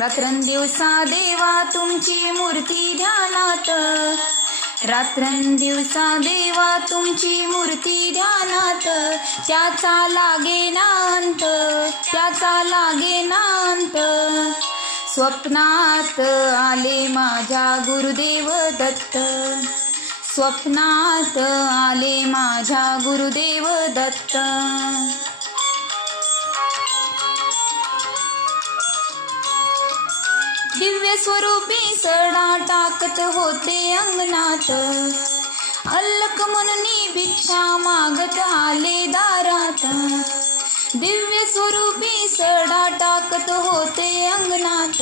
रात्रंदिवसा देवा तुमची मूर्ती ध्यानात, रात्रंदिवसा देवा तुमची मूर्ती ध्यानात, त्याचा लागेना अंत, त्याचा लागेना अंत. स्वप्नात आले माझ्या गुरुदेव दत्त, स्वप्नात आले माझ्या गुरुदेव दत्त. दिव्य स्वरूपी सडा टाकत होते अंगणात, अल्लख म्हणून भिक्षा मागत आले दारात. दिव्य स्वरूपी सडा टाकत होते अंगणात,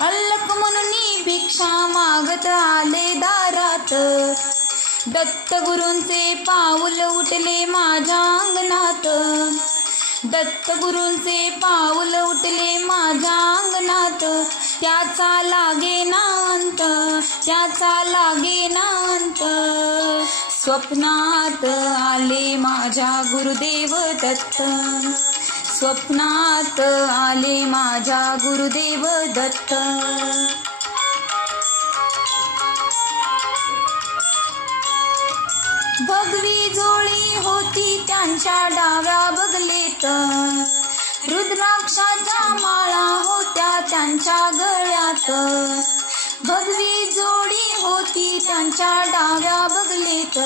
अल्लख म्हणून भिक्षा मागत आले दारात. दत्त गुरूंचे पाऊल उठले माझ्या अंगणात, दत्त गुरूंचे पाऊल उठले माझ्या अंगणात, त्याचा लागेना अंत, त्याचा लागेना अंत. स्वप्नात आले माझ्या गुरुदेव दत्त, स्वप्नात आले माझ्या गुरुदेव दत्त. भगवी जोळी होती त्यांच्या डाव्या बगलेत, रुद्राक्षाच्या माळा होत्या त्यांच्या गळ्यात. भगवी जोडी होती त्यांच्या डाव्या बगलेत,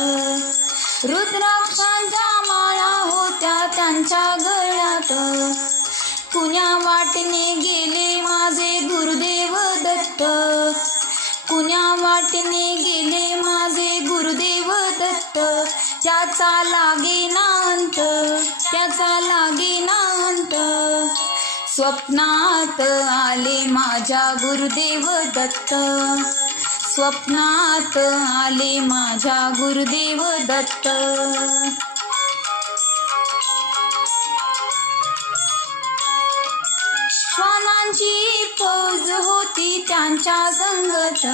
रुद्राक्षाच्या माळा होत्या त्यांच्या गळ्यात. कुण्या वाटेने गेले माझे गुरुदेव दत्त, कुण्या वाटेने गेले माझे गुरुदेव दत्त, त्याचा लागेना अंत, त्याचा लागेना अंत. स्वप्नात आले माझ्या गुरुदेव दत्त, स्वप्नात आले माझ्या गुरुदेव दत्त. श्वानांची फौज होती त्यांच्या संगत,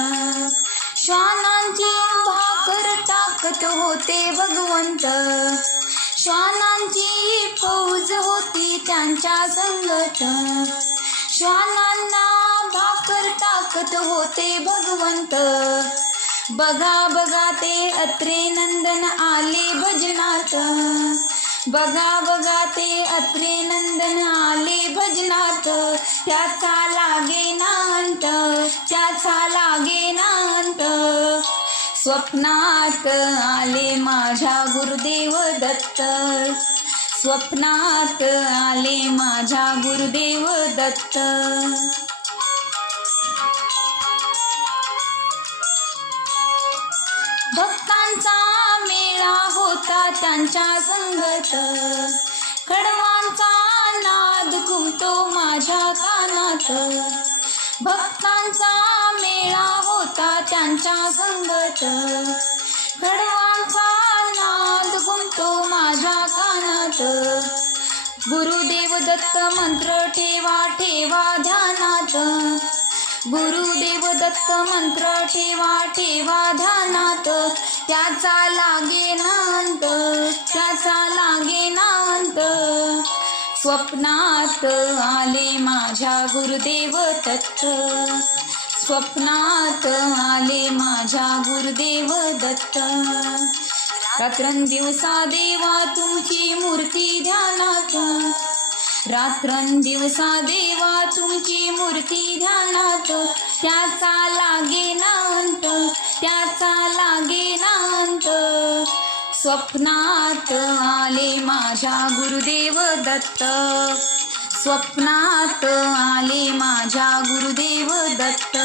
श्वानांची भाकर टाकत होते भगवंत. श्वानांची फौज होती त्यांच्या संगत, श्वानांना भाकर टाकत होते भगवंत. बघा बघा ते अत्रे नंदन आले भजनात, बघा बघा ते अत्रे नंदन आले भजनात, त्याचा लागेना अंत, त्याचा लागेना अंत. स्वप्नात आले माझ्या गुरुदेव दत्त, स्वप्नात आले माझ्या गुरुदेव दत्त. भक्तांचा मेळा होता त्यांच्या संगत, कडवांचा नाद घुमतो माझ्या कानात. भक्तांचा मेळा होता त्यांच्या संगत, कडवांचा नाद घुमतो माझ्या कानात. गुरुदेव दत्त मंत्र ठेवा ठेवा ध्यानात, गुरुदेव दत्त मंत्र ठेवा ठेवा ध्यानात, त्याचा लागेना अंत, त्याचा लागेना अंत. स्वप्नात आले माझ्या गुरुदेव दत्त, स्वप्नात आले माझ्या गुरुदेव दत्त. रात्रंदिवसा देवा तुमची मूर्ती ध्यानात, रात्रंदिवसा देवा तुमची मूर्ती ध्यानात, त्याचा लागेना अंत, त्याचा लागेना अंत. स्वप्नात आले माझ्या गुरुदेव दत्त, स्वप्नात आले माझ्या गुरुदेव दत्त.